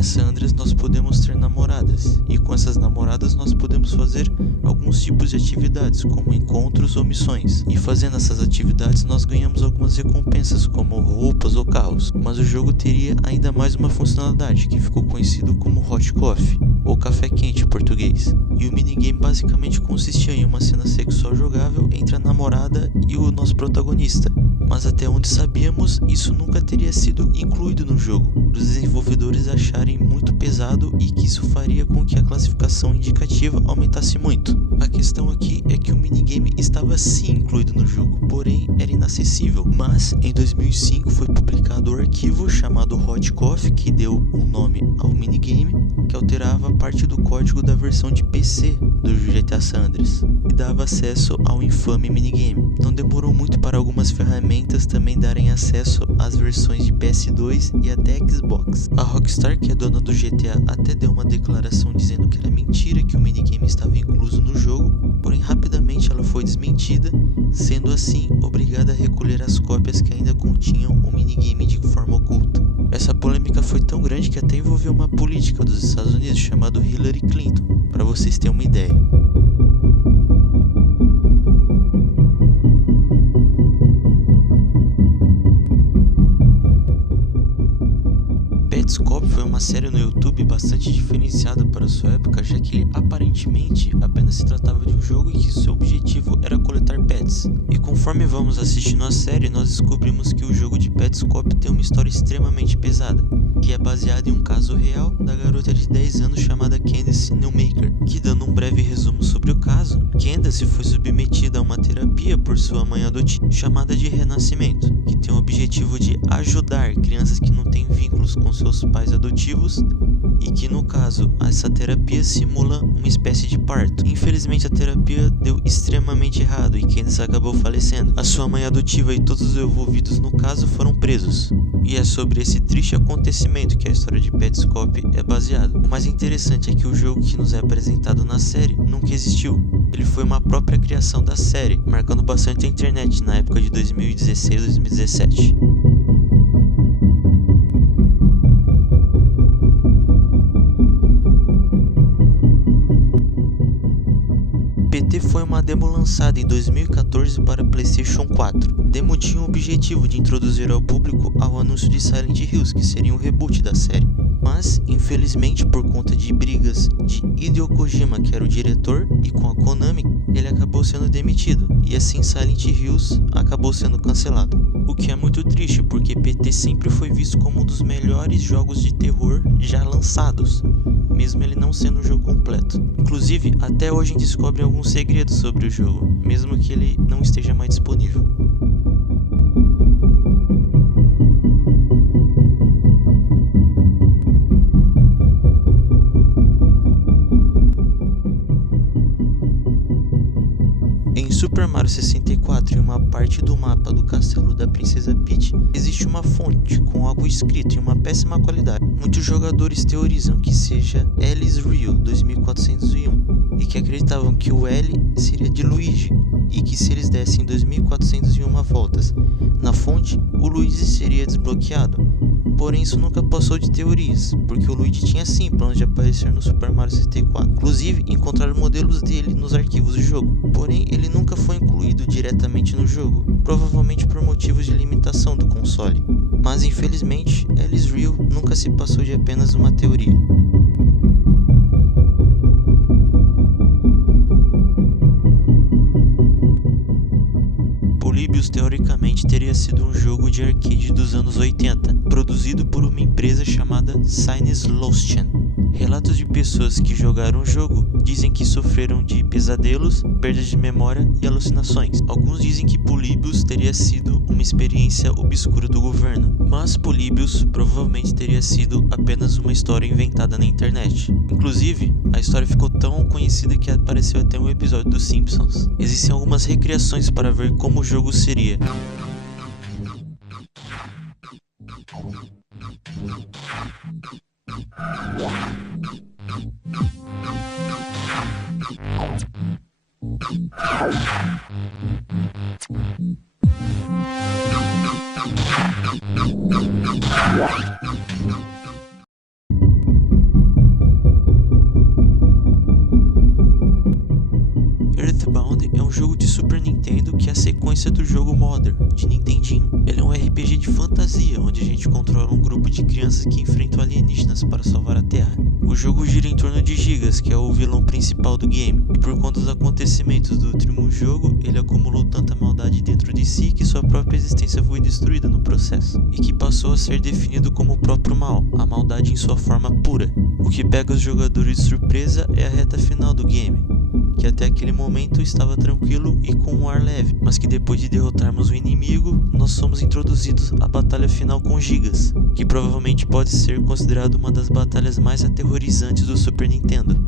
GTA San Andreas nós podemos ter namoradas, e com essas namoradas nós podemos fazer alguns tipos de atividades, como encontros ou missões, e fazendo essas atividades nós ganhamos algumas recompensas, como roupas ou carros. Mas o jogo teria ainda mais uma funcionalidade, que ficou conhecido como Hot Coffee, ou café quente em português, e o minigame basicamente consistia em uma cena sexual jogável entre a namorada e o nosso protagonista. Mas até onde sabíamos, isso nunca teria sido incluído no jogo, os desenvolvedores acharem muito pesado e que isso faria com que a classificação indicativa aumentasse muito. A questão aqui é que o minigame estava sim incluído no jogo, porém era inacessível. Mas em 2005 foi publicado o arquivo chamado Hot Coffee, que deu um nome ao minigame, que alterava parte do código da versão de PC do GTA San Andreas e dava acesso ao infame minigame. Não demorou muito para algumas ferramentas também darem acesso às versões de PS2 e até Xbox. A Rockstar, que é dona do GTA, até deu uma declaração dizendo que era mentira que o minigame estava incluso no jogo, porém rapidamente ela foi desmentida, sendo assim obrigada a recolher as cópias que ainda continham o minigame de forma oculta. Essa polêmica foi tão grande que até envolveu uma política dos Estados Unidos chamada Hillary Clinton, para vocês terem uma ideia. Petscop foi uma série no YouTube bastante diferenciada para sua época, já que ele aparentemente apenas se tratava de um jogo e que seu objetivo era coletar pets. E conforme vamos assistindo a série, nós descobrimos que o jogo de Petscop tem uma história extremamente pesada, que é baseada em um caso real da garota de 10 anos chamada Candace Newmaker, que, dando um breve resumo sobre o caso, Candace foi submetida a uma terapia por sua mãe adotiva chamada de renascimento, que tem o objetivo de ajudar crianças que não têm vínculos com seus pais adotivos e que, no caso, essa terapia simula uma espécie de parto. Infelizmente a terapia deu extremamente errado e Candace acabou falecendo. A sua mãe adotiva e todos os envolvidos no caso foram presos. E é sobre esse triste acontecimento que a história de Petscop é baseada. O mais interessante é que o jogo que nos é apresentado na série nunca existiu. Ele foi uma própria criação da série, marcando bastante a internet na época de 2016 e 2017. PT foi uma demo lançada em 2014 para PlayStation 4. A demo tinha o objetivo de introduzir ao público ao anúncio de Silent Hills, que seria um reboot da série. Mas, infelizmente, por conta de brigas de Hideo Kojima, que era o diretor, e com a Konami, ele acabou sendo demitido, e assim Silent Hills acabou sendo cancelado. O que é muito triste, porque PT sempre foi visto como um dos melhores jogos de terror já lançados, mesmo ele não sendo um jogo completo. Inclusive, até hoje a gente descobre alguns segredos sobre o jogo, mesmo que ele não esteja mais disponível. Em Super Mario 64, em uma parte do mapa do castelo da Princesa Peach, existe uma fonte com algo escrito em uma péssima qualidade. Muitos jogadores teorizam que seja Ellie's Rio 2401 e que acreditavam que o L seria de Luigi e que se eles dessem 2401 voltas na fonte, o Luigi seria desbloqueado. Porém, isso nunca passou de teorias, porque o Luigi tinha sim planos de aparecer no Super Mario 64. Inclusive, encontraram modelos dele nos arquivos do jogo, porém ele nunca foi incluído diretamente no jogo, provavelmente por motivos de limitação do console. Mas infelizmente, Ellie's Rio nunca se passou de apenas uma teoria. Polybius teoricamente teria sido um jogo de arcade dos anos 80, produzido por uma empresa chamada Sinus Lothian. Relatos de pessoas que jogaram o jogo dizem que sofreram de pesadelos, perdas de memória e alucinações. Alguns dizem que Polybius teria sido uma experiência obscura do governo, mas Polybius provavelmente teria sido apenas uma história inventada na internet. Inclusive, a história ficou tão conhecida que apareceu até um episódio dos Simpsons. Existem algumas recriações para ver como o jogo seria. um jogo de Super Nintendo que é a sequência do jogo Mother, de Nintendinho. Ele é um RPG de fantasia, onde a gente controla um grupo de crianças que enfrentam alienígenas para salvar a Terra. O jogo gira em torno de Gigas, que é o vilão principal do game, e por conta dos acontecimentos do último jogo, ele acumulou tanta maldade dentro de si que sua própria existência foi destruída no processo, e que passou a ser definido como o próprio mal, a maldade em sua forma pura. O que pega os jogadores de surpresa é a reta final do game, que até aquele momento estava tranquilo e com um ar leve, mas que depois de derrotarmos o inimigo, nós somos introduzidos à batalha final com Gigas, que provavelmente pode ser considerado uma das batalhas mais aterrorizantes do Super Nintendo.